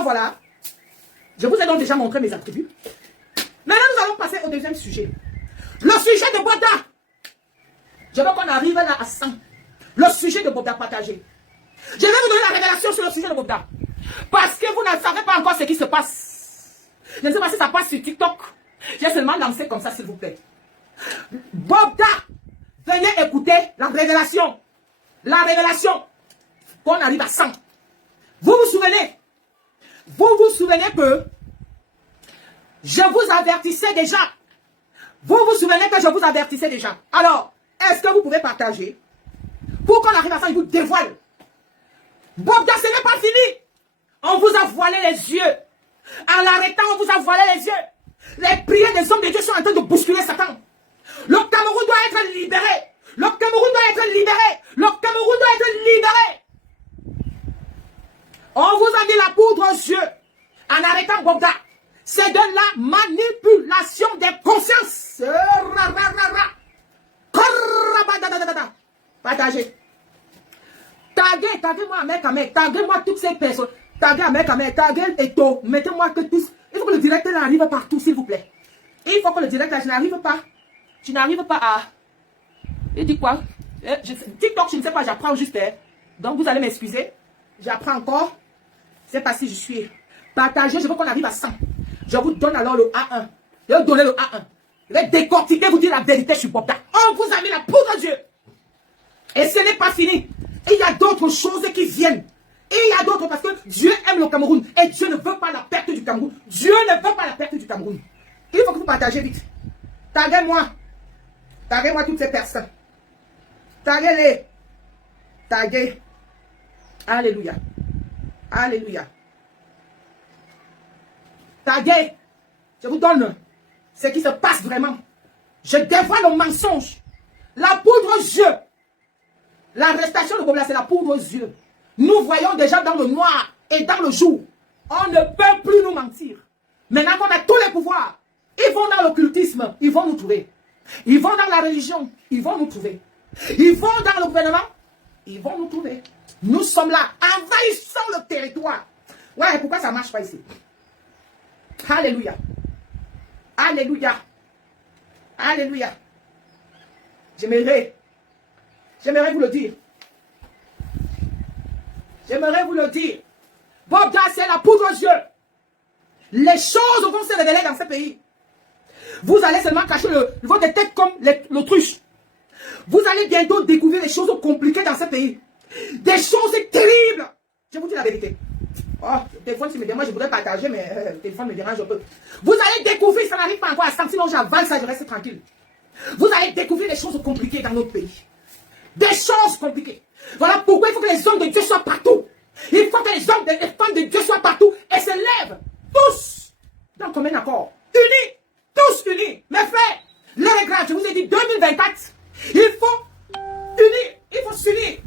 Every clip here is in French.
Alors voilà, je vous ai donc déjà montré mes attributs. Maintenant, nous allons passer au deuxième sujet. Le sujet de Bobda. Je veux qu'on arrive là à 100. Le sujet de Bobda partagé. Je vais vous donner la révélation sur le sujet de Bobda. Parce que vous ne savez pas encore ce qui se passe. Je ne sais pas si ça passe sur TikTok. J'ai seulement lancé comme ça, s'il vous plaît. Bobda, venez écouter la révélation. La révélation. Qu'on arrive à 100. Vous vous souvenez? Vous vous souvenez que je vous avertissais déjà. Vous vous souvenez que je vous avertissais déjà. Alors, est-ce que vous pouvez partager pour qu'on arrive à ça, il vous dévoile. Bobda, ce n'est pas fini. On vous a voilé les yeux. En l'arrêtant, on vous a voilé les yeux. Les prières des hommes de Dieu sont en train de bousculer Satan. Le Cameroun doit être libéré. Le Cameroun doit être libéré. Le Cameroun doit être libéré. On vous a mis la poudre aux yeux en arrêtant Bobda. C'est de la manipulation des consciences. Partagez. Taguez-moi mec, taguez-moi toutes ces personnes. Taguez mec, taguez Eto. Mettez-moi que tous. Il faut que le direct arrive partout, s'il vous plaît. Il faut que le direct, je n'arrive pas. Tu n'arrives pas à... Il dit quoi? TikTok, je ne sais pas, j'apprends juste. Donc vous allez m'excuser. J'apprends encore. C'est pas si je suis. Partagez, je veux qu'on arrive à 100. Je vous donne alors le A1. Je vais vous donner le A1. Je vais décortiquer, vous dire la vérité sur Bobda. On vous a mis la poudre aux yeux. Et ce n'est pas fini. Il y a d'autres choses qui viennent. Et il y a d'autres parce que Dieu aime le Cameroun. Et Dieu ne veut pas la perte du Cameroun. Dieu ne veut pas la perte du Cameroun. Il faut que vous partagez vite. Taguez-moi. Taguez-moi toutes ces personnes. Taguez-les. Taguez. Alléluia. Alléluia. Taguez. Je vous donne ce qui se passe vraiment. Je dévoile le mensonge. La poudre aux yeux. L'arrestation de Bobda, c'est la poudre aux yeux. Nous voyons déjà dans le noir et dans le jour. On ne peut plus nous mentir. Maintenant qu'on a tous les pouvoirs, ils vont dans l'occultisme, ils vont nous trouver. Ils vont dans la religion, ils vont nous trouver. Ils vont dans le gouvernement, ils vont nous trouver. Nous sommes là, envahissons le territoire. Ouais, pourquoi ça ne marche pas ici? Alléluia. Alléluia. Alléluia. J'aimerais vous le dire. J'aimerais vous le dire. Bobda, c'est la poudre aux yeux. Les choses vont se révéler dans ce pays. Vous allez seulement cacher votre tête comme l'autruche. Vous allez bientôt découvrir des choses compliquées dans ce pays. Des choses terribles. Je vous dis la vérité. Oh, le téléphone, me dérange, je voudrais partager, mais le téléphone me dérange un peu. Vous allez découvrir, ça n'arrive pas encore à 100, sinon j'avale ça, je reste tranquille. Vous allez découvrir des choses compliquées dans notre pays. Des choses compliquées. Voilà pourquoi il faut que les hommes de Dieu soient partout. Il faut que les hommes et les femmes de Dieu soient partout et se lèvent tous dans commun accord. Unis. Tous unis. Mes frères, l'heure est grave. Je vous ai dit 2024. Il faut unir. Il faut s'unir.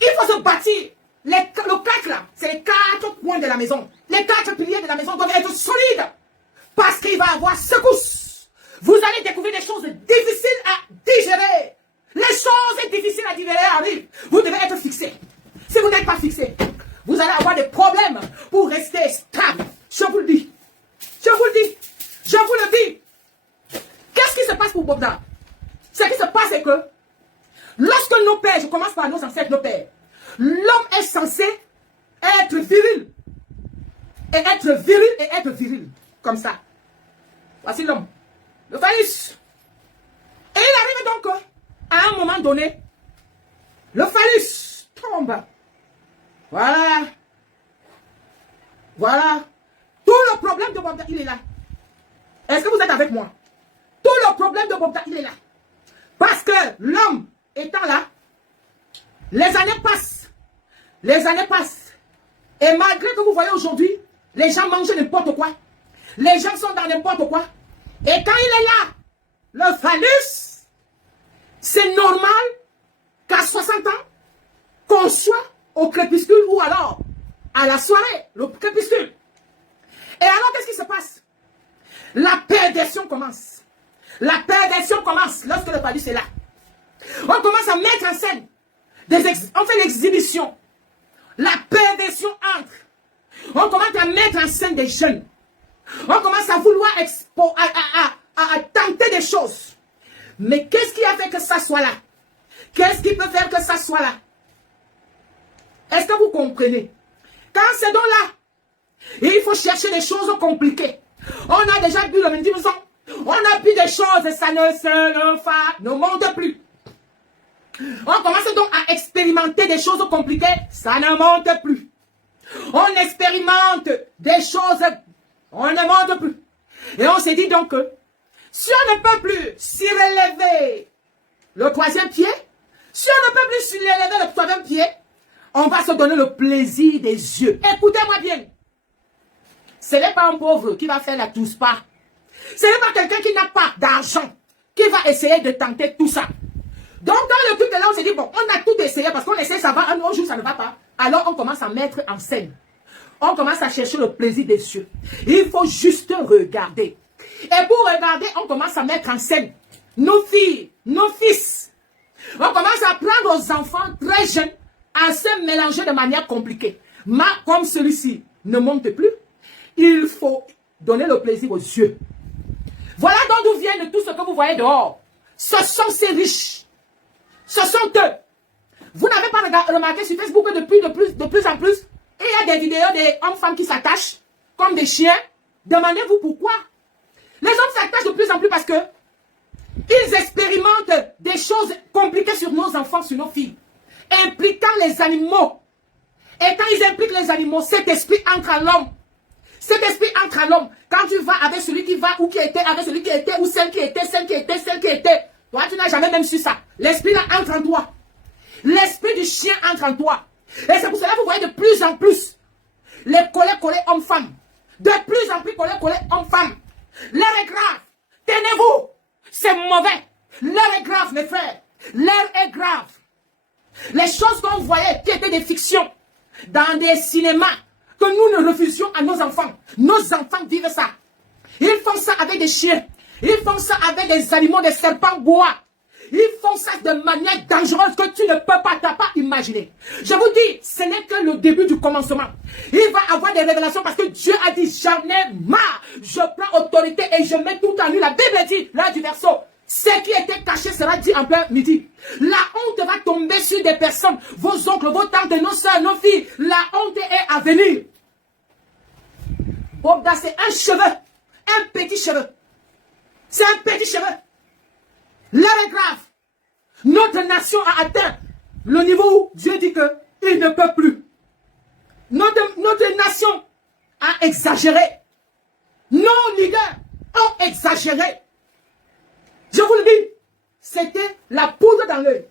Il faut se bâtir. Le 4 là, c'est les 4 coins de la maison. Les 4 piliers de la maison doivent être solides. Parce qu'il va y avoir secousse. Vous allez découvrir des choses difficiles à digérer. Les choses difficiles à digérer arrivent. Vous devez être fixé. Si vous n'êtes pas fixé, vous allez avoir des problèmes pour rester stable. Je vous le dis. Je vous le dis. Je vous le dis. Qu'est-ce qui se passe pour Bobda? Ce qui se passe, c'est que lorsque nos pères, je commence par nos ancêtres, nos pères, l'homme est censé être viril. Et être viril et être viril. Comme ça. Voici l'homme. Le phallus. Et il arrive donc à un moment donné, le phallus tombe. Voilà. Voilà. Tout le problème de Bobda, il est là. Est-ce que vous êtes avec moi? Tout le problème de Bobda, il est là. Parce que l'homme étant là, les années passent. Les années passent. Et malgré que vous voyez aujourd'hui, les gens mangent n'importe quoi. Les gens sont dans n'importe quoi. Et quand il est là, le phallus, c'est normal qu'à 60 ans, qu'on soit au crépuscule ou alors à la soirée, le crépuscule. Et alors, qu'est-ce qui se passe? La perversion commence. La perversion commence lorsque le phallus est là. On commence à mettre en scène, on fait l'exhibition. La perversion entre. On commence à mettre en scène des jeunes. On commence à vouloir à tenter des choses. Mais qu'est-ce qui a fait que ça soit là? Qu'est-ce qui peut faire que ça soit là? Est-ce que vous comprenez? Quand c'est donc là, il faut chercher des choses compliquées. On a déjà bu le midi, on a bu des choses, ça ne monte plus. On commence donc à expérimenter des choses compliquées, ça ne monte plus. On expérimente des choses, on ne monte plus. Et on s'est dit donc que si on ne peut plus s'y relever le troisième pied, si on ne peut plus s'y relever le troisième pied, on va se donner le plaisir des yeux. Écoutez-moi bien. Ce n'est pas un pauvre qui va faire la tousse-pas. Ce n'est pas quelqu'un qui n'a pas d'argent qui va essayer de tenter tout ça. Donc, dans le truc de là, on s'est dit, bon, on a tout essayé parce qu'on essaie, ça va, un jour, ça ne va pas. Alors, on commence à mettre en scène. On commence à chercher le plaisir des cieux. Il faut juste regarder. Et pour regarder, on commence à mettre en scène nos filles, nos fils. On commence à prendre aux enfants très jeunes à se mélanger de manière compliquée. Mais comme celui-ci ne monte plus, il faut donner le plaisir aux yeux. Voilà d'où viennent tout ce que vous voyez dehors. Ce sont ces riches. Ce sont eux. Vous n'avez pas remarqué sur Facebook que de plus en plus, il y a des vidéos des hommes-femmes qui s'attachent comme des chiens. Demandez-vous pourquoi. Les hommes s'attachent de plus en plus parce que ils expérimentent des choses compliquées sur nos enfants, sur nos filles, impliquant les animaux. Et quand ils impliquent les animaux, cet esprit entre en l'homme. Cet esprit entre en l'homme. Quand tu vas avec celui qui va ou qui était, avec celui qui était, ou celle qui était, celle qui était, celle qui était, toi, tu n'as jamais même su ça. L'esprit là entre en toi. L'esprit du chien entre en toi. Et c'est pour cela que vous voyez de plus en plus les collés hommes-femmes. De plus en plus collés hommes-femmes. L'heure est grave. Tenez-vous. C'est mauvais. L'heure est grave, mes frères. L'heure est grave. Les choses qu'on voyait qui étaient des fictions dans des cinémas que nous ne refusions à nos enfants. Nos enfants vivent ça. Ils font ça avec des chiens. Ils font ça avec des animaux, des serpents bois. Ils font ça de manière dangereuse que tu ne peux pas, t'as pas imaginer. Je vous dis, ce n'est que le début du commencement. Il va avoir des révélations parce que Dieu a dit, j'en ai marre. Je prends autorité et je mets tout en lui. La Bible dit, là du verso, ce qui était caché sera dit en plein midi. La honte va tomber sur des personnes, vos oncles, vos tantes, nos soeurs, nos filles. La honte est à venir. Bobda, c'est un cheveu, un petit cheveu. C'est un petit cheveu. L'heure est grave. Notre nation a atteint le niveau où Dieu dit qu'il ne peut plus. Notre nation a exagéré. Nos leaders ont exagéré. Je vous le dis, c'était la poudre dans l'œil.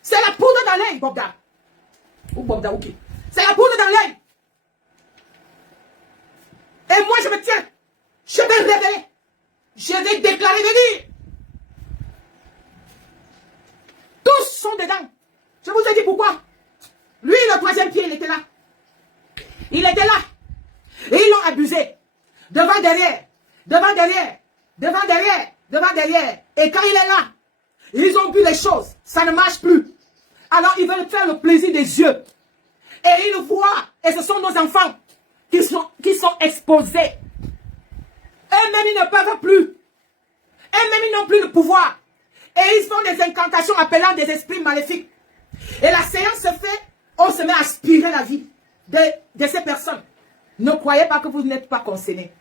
C'est la poudre dans l'œil, Bobda. Ou Bobda, ok. C'est la poudre dans l'œil. Et moi, je me tiens. Je vais révéler. Je vais déclarer de dire. Tous sont dedans. Je vous ai dit pourquoi. Lui, le troisième pied, il était là. Il était là. Et ils l'ont abusé. Devant, derrière. Devant, derrière. Devant, derrière. Devant, derrière. Et quand il est là, ils ont vu les choses. Ça ne marche plus. Alors, ils veulent faire le plaisir des yeux. Et ils voient. Et ce sont nos enfants qui sont exposés. Eux-mêmes, ils ne peuvent plus. Eux-mêmes, ils n'ont plus le pouvoir. Et ils font des incantations appelant des esprits maléfiques. Et la séance se fait, on se met à aspirer la vie de ces personnes. Ne croyez pas que vous n'êtes pas concernés.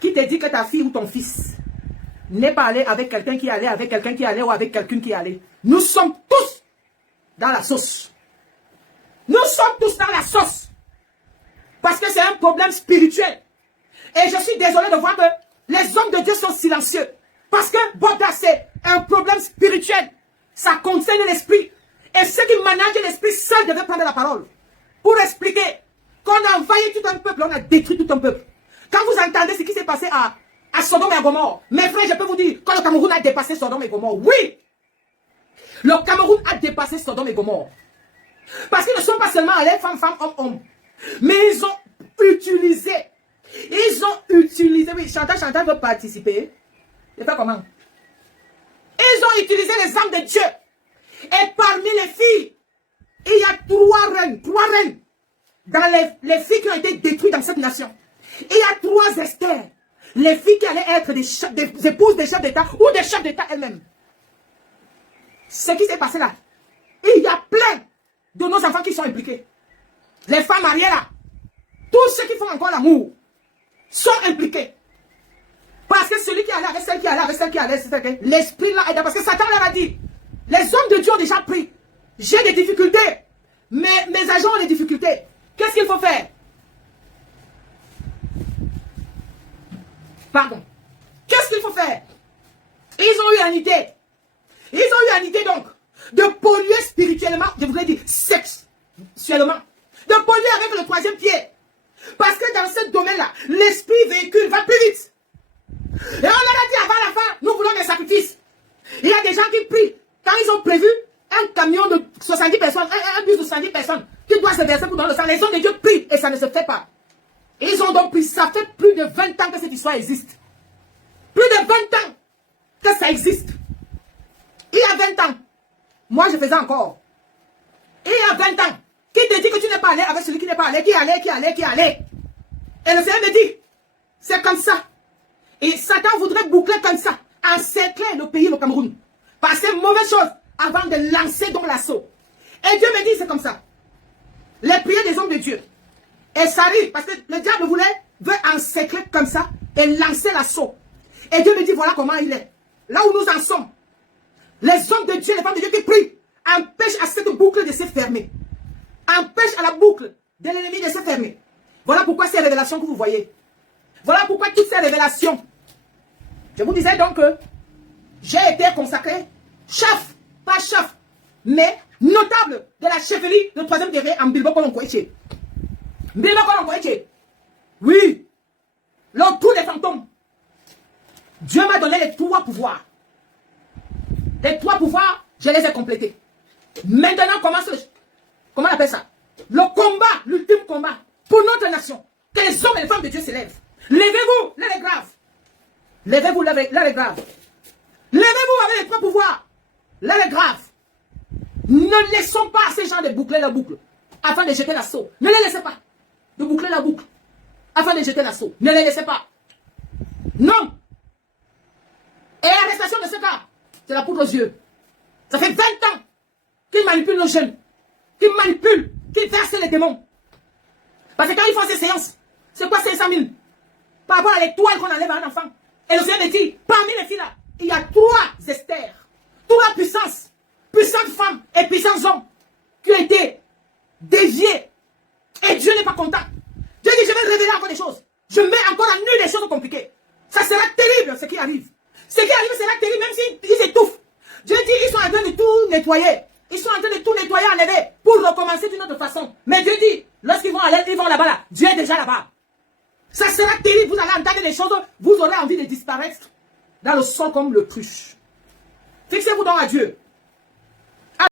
Qui te dit que ta fille ou ton fils n'est pas allé avec quelqu'un qui allait, avec quelqu'un qui allait ou avec quelqu'un qui allait. Nous sommes tous dans la sauce. Nous sommes tous dans la sauce. Parce que c'est un problème spirituel. Et je suis désolé de voir que les hommes de Dieu sont silencieux. Parce que Boda, c'est un problème spirituel. Ça concerne l'esprit. Et ceux qui managent l'esprit seuls devaient prendre la parole. Pour expliquer qu'on a envahi tout un peuple, on a détruit tout un peuple. Quand vous entendez ce qui s'est passé à Sodome et à Gomorrhe, mes frères, je peux vous dire, quand le Cameroun a dépassé Sodome et Gomorrhe, oui, le Cameroun a dépassé Sodome et Gomorrhe. Parce qu'ils ne sont pas seulement allés femme, homme, mais ils ont utilisé, oui, Chantal veut participer. Je fais comment? Ils ont utilisé les armes de Dieu. Et parmi les filles, il y a trois reines. dans les filles qui ont été détruites dans cette nation, il y a 3 Esther. Les filles qui allaient être des épouses des chefs d'État ou des chefs d'État elles-mêmes. Ce qui s'est passé là, il y a plein de nos enfants qui sont impliqués. Les femmes mariées là, tous ceux qui font encore l'amour sont impliqués. Parce que celui qui allait avec celle qui allait avec celle qui allait, l'esprit là aide. Parce que Satan leur a dit, les hommes de Dieu ont déjà pris. J'ai des difficultés. Mes agents ont des difficultés. Qu'est-ce qu'il faut faire? Pardon. Qu'est-ce qu'il faut faire? Ils ont eu une idée. Ils ont eu une idée donc de polluer spirituellement, je voudrais dire sexuellement. De polluer avec le 3e pied. Parce que dans ce domaine-là, l'esprit véhicule va plus vite. Et on leur a dit avant la fin, nous voulons des sacrifices. Il y a des gens qui prient. Quand ils ont prévu un camion de 70 personnes, un bus de 70 personnes, qui doit se verser pour donner le sang, les hommes de Dieu prient et ça ne se fait pas. Ils ont donc pris, ça fait plus de 20 ans que cette histoire existe. Plus de 20 ans que ça existe. Il y a 20 ans, moi je faisais encore. Il y a 20 ans, qui te dit que tu n'es pas allé avec celui qui n'est pas allé, qui allait. Et le Seigneur me dit, c'est comme ça. Et Satan voudrait boucler comme ça, encercler le pays, le Cameroun. Par ces mauvaises choses, avant de lancer donc l'assaut. Et Dieu me dit, c'est comme ça. Les prières des hommes de Dieu. Et ça arrive, parce que le diable veut encercler comme ça, et lancer l'assaut. Et Dieu me dit, voilà comment il est. Là où nous en sommes. Les hommes de Dieu, les femmes de Dieu qui prient, empêchent à cette boucle de se fermer. Empêchent à la boucle de l'ennemi de se fermer. Voilà pourquoi ces révélations que vous voyez. Voilà pourquoi toutes ces révélations. Je vous disais donc que j'ai été consacré, chef, pas chef, mais notable de la chefferie de 3e degré en Bilbo Kolonkoeche. Bilbo Kolonkoeche. Oui. Le trou des fantômes. Dieu m'a donné les 3 pouvoirs. Les 3 pouvoirs, je les ai complétés. Maintenant commence comment on appelle ça? Le combat, l'ultime combat pour notre nation. Que les hommes et les femmes de Dieu se lèvent. Levez-vous, l'heure est grave. Levez-vous, l'heure est grave. Levez-vous avec les 3 pouvoirs. L'heure est grave. Ne laissons pas ces gens de boucler la boucle afin de jeter l'assaut. Ne les laissez pas de boucler la boucle afin de jeter l'assaut. Ne les laissez pas. Non. Et l'arrestation de ce gars, c'est la poudre aux yeux. Ça fait 20 ans qu'ils manipulent nos jeunes. Qu'ils manipulent, qu'ils versent les démons. Parce que quand ils font ces séances, c'est quoi 500 000? Par rapport à l'étoile qu'on enlève à un enfant. Et le Seigneur me dit, parmi les filles là, il y a 3 Esther. 3 puissances. Puissantes femmes et puissants hommes qui ont été déviés. Et Dieu n'est pas content. Dieu dit, je vais révéler encore des choses. Je mets encore à nu des choses compliquées. Ça sera terrible ce qui arrive. Ce qui arrive sera terrible même s'ils étouffent. Dieu dit, ils sont en train de tout nettoyer. Ils sont en train de tout nettoyer, enlever pour recommencer d'une autre façon. Mais Dieu dit, lorsqu'ils vont aller, ils vont là-bas là. Dieu est déjà là-bas. Ça sera terrible. Vous allez entendre des choses. Vous aurez envie de disparaître dans le sol comme le cruche. Fixez-vous donc à Dieu.